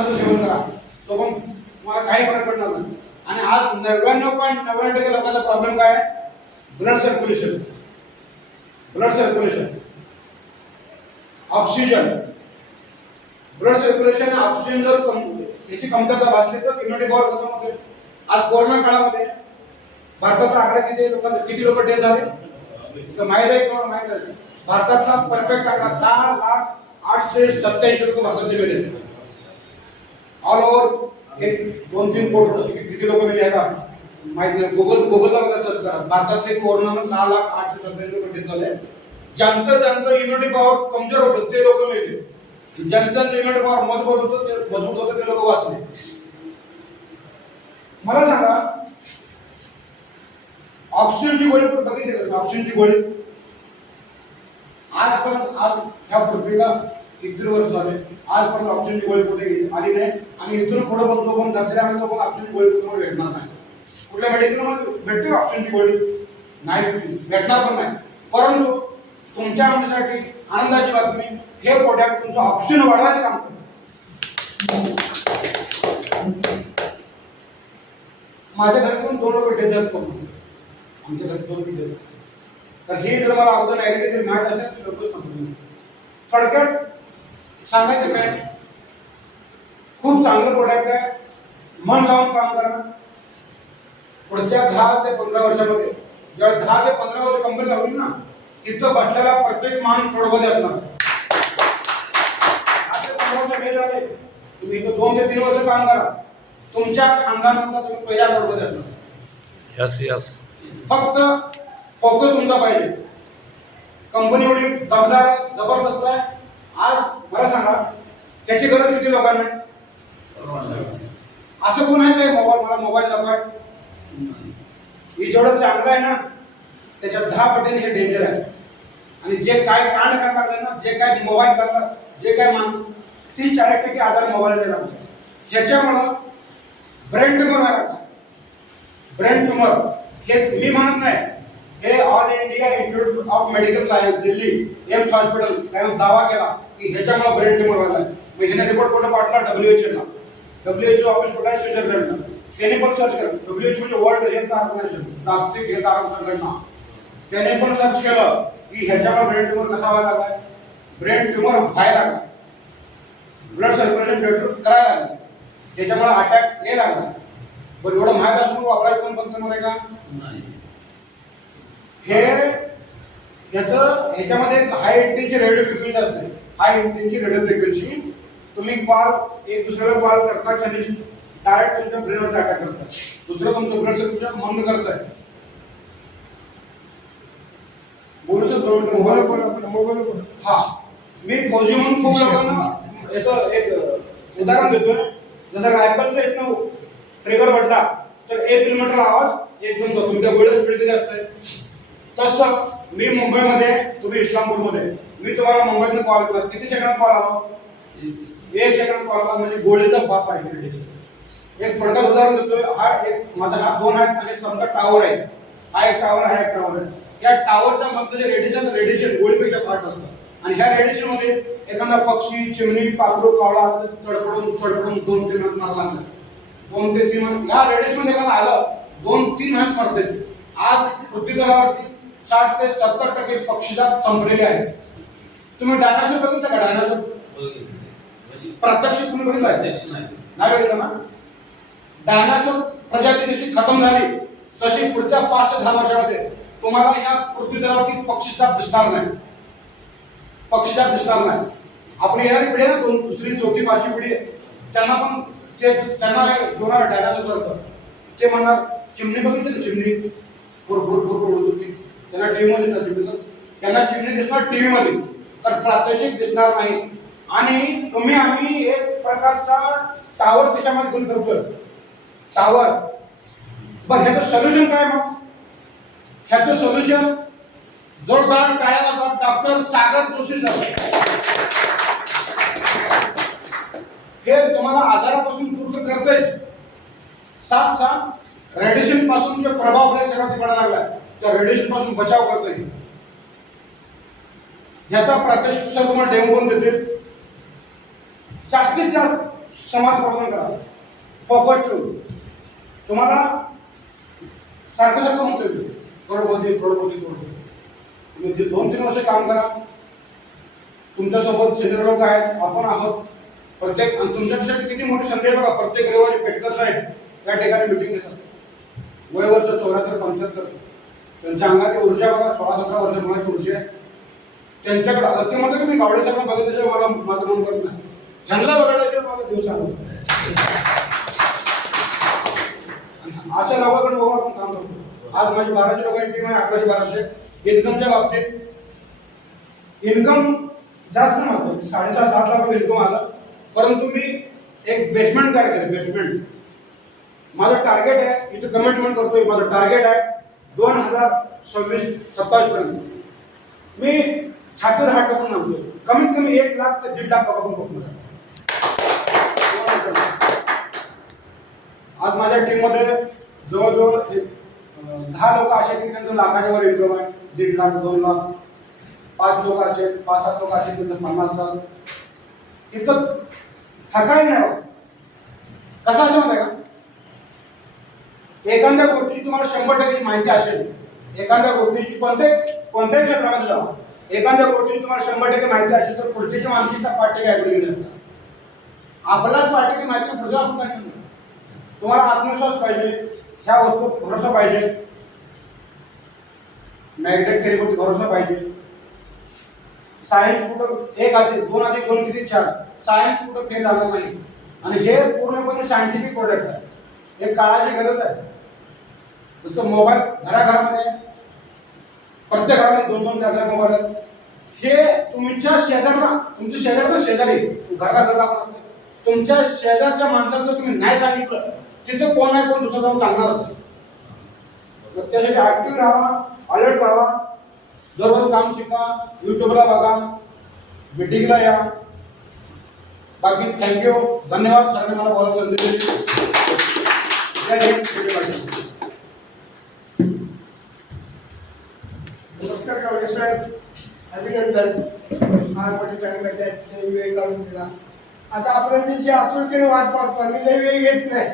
अन्नाचं सेवन करा. तो पण तुम्हाला काही फरक पडणार नाही. आणि आज नव्याण्णव पॉईंट नव्याण्णव टक्के लोकांचा प्रॉब्लेम काय आहे? Blood circulation blood circulation oxygen blood circulation oxygen जर कम याची कमतरता भासली तर इम्युनिटी पॉवर खतम होते. आज कोरोना काळामध्ये भारताचा आकडा किती लोकांचा किती लोक डेथ झाले? तर माहीत आहे किंवा माहीत आहे. भारताचा परफेक्ट आकडा सहा लाख आठशे सत्याऐंशी लोक भारतातले मेले ऑल ओव्हर एक दोन तीन कोट किती किती लोक मेले आहेत का? नाही. गुगल गुगलला वगैरे सर्च करा. भारतातले कोरोनानं सहा लाख आठशे सत्त्याऐंशी लोक डेथ झाले ज्यांचं ज्यांचं इम्युनिटी पॉवर कमजोर होतं ते लोक मिळले ज्यांचं ज्यांचं इम्युनिटी पॉवर मजबूत होतं ते मजबूत होतं ते लोक वाचले. मला सांगा ऑक्सिजनची गोळी बघितली का ऑक्सिजनची गोळी. आजपर्यंत आज ह्या पृथ्वीला किती वर्ष झाले आजपर्यंत ऑप्शनची गोळी कुठे आली नाही आणि इथून पुढे पण तो पण धरतीला आणि तो पण ऑप्शनची गोळी कुठे भेटणार नाही। कुठल्या मेडिकलमध्ये भेटते ऑप्शनची गोळी नाही भेटली भेटणार पण नाही। परंतु तुमच्या आमच्यासाठी आनंदाची बातमी हे प्रोडक्ट तुमचं ऑप्शन वाढवायचं काम करतं माझ्या घरात पण दोन रुपये डेजर्स करून आमच्या घरात दोन रुपये तर हे जर मला अगोदर डायरेक्टली जर असेल तर लोकच म्हणतो सांगायचं काय? खूप चांगलं प्रोडक्ट आहे. मन लावून काम करा. पुढच्या दहा ते पंधरा वर्षामध्ये जेव्हा दहा ते पंधरा वर्ष कंपनी होईल ना तिथं बसलेला प्रत्येक माणूस थोडं असणार तुम्ही इथं दोन ते तीन वर्ष काम करा. तुमच्या खानदानातला तुम्ही पहिल्या बरोबर असणार यस यस. फक्त फोकस तुमचा पाहिजे. कंपनी एवढी दमदार आहे, जबरदस्त आहे. आज मला सांगा त्याची गरज किती लोकांना? असं कोण आहे काय मोबाईल मला मोबाईल दाखवाय मी जेवढं चांगलं आहे ना त्याच्यात दहा पटीने हे डेंजर आहे. आणि जे काय कांड करतात ना जे काय मोबाईल करतात जे काय मान ती चाळीस टक्के आधार मोबाईल देणार ह्याच्यामुळं ब्रेन ट्युमर व्हायला ब्रेन ट्युमर हे मी म्हणत नाही. हे all India institute of medical science Delhi AIIMS hospital त्यानं दावा केला की ह्याच्यामुळे ब्रेन ट्युमर व्हायला मग ह्याने रिपोर्ट कुठं पाठवला डब्ल्यू एच एचा डब्ल्यू एच ऑफिस कुठं आहे स्वित्झर्लंडला त्याने पण सर्च केलं. डब्ल्यू एच म्हणजे वर्ल्ड हेल्थ ऑर्गनायझेशन जागतिक हेल्थ आरोग्य संघटना त्याने पण सर्च केलं की ह्याच्यामुळे ब्रेन ट्युमर कसा व्हायला लागलाय? ब्रेन ट्युमर व्हायला लागला. ब्लड सर्क्युलेशन डेव्हलप करायला लागलं. त्याच्यामुळे अटॅक यायला लागला. पण एवढं महाग असून वापरायला पण बंद करणार आहे का? हे याचं ह्याच्यामध्ये एक हाय इंटेन्सी रेडिओ फ्रिक्वेन्सी असते. हाय इंटेन्सी रेडिओ फ्रिक्वेन्सी तुम्ही कॉल एक दुसऱ्याला कॉल करता त्यांनी डायरेक्ट तुमच्या ब्रेनवर अटॅक करतात. दुसरं तुमचं ब्लड सर्क्युलेशन मंद करताय. बोलू सर दोन मिनिटं बोला मोबाईल बोला बोला मोबाईल बोला हा. मी फौजी म्हणून खूप लोकांना याचं एक उदाहरण देतोय. जसं रायफलचं इथनं ट्रिगर वाटला तर एक किलोमीटर आवाज एकदम जातो तुमच्या गोळ्या स्पीड किती असते तसं मी मुंबईमध्ये तुम्ही इस्लामपूरमध्ये मी तुम्हाला मुंबईतून कॉल केला. किती सेकंड कॉल आलो? एक सेकंद कॉल आला म्हणजे गोळीचा बाप आहे एक थोडक्यात उदाहरण देतोय. हा एक माझा हा दोन आहेत आणि समजा टावर आहे. हा एक टावर हा एक टावर आहे. या टावरच्या मधलं जे रेडिएशन रेडिएशन गोळीपेक्षा पार्ट असतो आणि ह्या रेडिएशनमध्ये एखादा पक्षी चिमणी पाखरू कावळा असं तडपडून तडपडून दोन तीन हात मारला लागला. दोन ते तीन महिने या रेडिएशनमध्ये एखादा आलं. दोन तीन हात मारते आज पृथ्वी तलावरची साठ ते सत्तर टक्के पक्षीजात संपलेले आहे तुम्ही डायनासोर बघितलं का डायनासोर प्रत्यक्ष तुम्ही बघितलं नाही. बघितलं ना? डायनासोर प्रजाती जशी खतम झाली तशी पुढच्या पाच ते दहा वर्षामध्ये तुम्हाला या पृथ्वी तलावरती पक्षीचा दिसणार नाही. पक्षीचा दिसणार नाही. आपली येणारी पिढी ना दोन दुसरी चौथी पाचवी पिढी. त्यांना पण ते त्यांना काय होणार डायनासोर ते म्हणणार चिमणी बघितली का चिमणी? भुर भुर भुर उडत होती. त्यांना टी व्हीमध्ये दिसणार चिमणी त्यांना चिमणी दिसणार टी मध्ये तर प्रात्यक्षिक दिसणार नाही. आणि तुम्ही आम्ही एक प्रकारचा टावर त्याच्यामध्ये घेऊन फिरतोय. टावर बरं ह्याचं सोल्युशन काय मग? ह्याचं सोल्युशन जोरदार काय डॉक्टर सागर जोशी सर हे तुम्हाला आजारापासून दूर करते साथ साथ रेडिएशनपासून जे प्रभाव आपल्या शरीरात पडायला लागला त्या रेडिएशनपासून बचाव येईल ह्याचा प्रात्यक्षिक सर तुम्हाला डेमो करून देते जास्तीत जास्त समाज प्रबोधन करा. फोकस ठेवून. तुम्हाला सारखं सारखं म्हणतोय मी. करोडपती करोडपती करोडपती. तुम्ही जे दोन तीन वर्ष काम करा. तुमच्यासोबत सिनियर लोक आहेत. आपण आहोत. प्रत्येक आणि तुमच्यासाठी किती मोठी संधी आहे बघा. प्रत्येक रविवारी पेटकर साहेब त्या ठिकाणी मिटिंग घेतात. वय वर्ष चौऱ्याहत्तर पंच्याहत्तर. त्यांच्या अंगाची ऊर्जा बघा सोळा सतरा वर्ष मुलाची ऊर्जा आहे. त्यांच्याकडे ते म्हणतात की मी गावडे साहेब बघितल्याशिवाय मला माझं मन करत नाही. ह्यांना बघितल्याशिवाय माझा दिवस आलो अशा लोकांकडे बघू आपण काम करतो. आज माझी बाराशे लोकांची टीम आहे अकराशे बाराशे. इन्कमच्या बाबतीत इन्कम जास्त नव्हतं साडेसात सात लाख रुपये इन्कम आलं. परंतु मी एक बेसमेंट तयार केलं बेसमेंट माझं टार्गेट आहे इथं कमिटमेंट करतोय माझं टार्गेट आहे. दोन हजार सव्वीस सत्तावीसपर्यंत. मी छातीवर हात टाकून नामतोय कमीत कमी एक लाख ते दीड लाख पकडून बघून आज माझ्या टीममध्ये जवळजवळ एक दहा लोक असे की त्यांचं लाखाच्या वर इन्कम आहे. दीड लाख दोन लाख पाच लोक असे पाच सात लोक असे त्यांचं पन्नास लाख. इथं थकाय नाही होत. कसं असं आहे का? एखाद्या गोष्टीची तुम्हाला शंभर टक्के माहिती असेल. एखाद्या गोष्टीची कोणत्याही कोणत्याही क्षेत्रामध्ये जाऊ एखाद्या गोष्टीची तुम्हाला शंभर टक्के माहिती असेल तर पुढच्याची मानसिकता पाच टक्के ॲग्री असतात आपला पाच माहिती पुढचं आपण काय तुम्हाला आत्मविश्वास पाहिजे ह्या वस्तू भरोसा पाहिजे. मॅग्नेटिक थेरीवरती भरोसा पाहिजे. सायन्स कुठं एक अधिक दोन अधिक दोन किती चार. सायन्स कुठं फेल झाला नाही. आणि हे पूर्णपणे सायंटिफिक प्रोडक्ट आहे. हे काळाची गरज आहे. जसं मोबाईल घराघरामध्ये प्रत्येक घरामध्ये दोन दोन चार चार मोबाईल आहेत. हे तुमच्या शेजारला तुमच्या शेजारला शेजारी घराघर लागणार तुमच्या शेजारच्या माणसाचं तुम्ही नाही सांगितलं तिथे कोण आहे कोण दुसरं जाऊन सांगणार? मग त्यासाठी ऍक्टिव्ह राहा अलर्ट राहा दररोज काम शिका युट्यूबला बघा मीटिंगला या. बाकी थँक्यू धन्यवाद. सरांनी मला बोलायला संधी दिली जय हिंद, जय साहेब अभिनंदन. महाराष्ट्र वेळ काढून दिला. आता आपण त्यांची आतुरतेने वाट पाहतो आम्ही लई वेळ घेत नाही.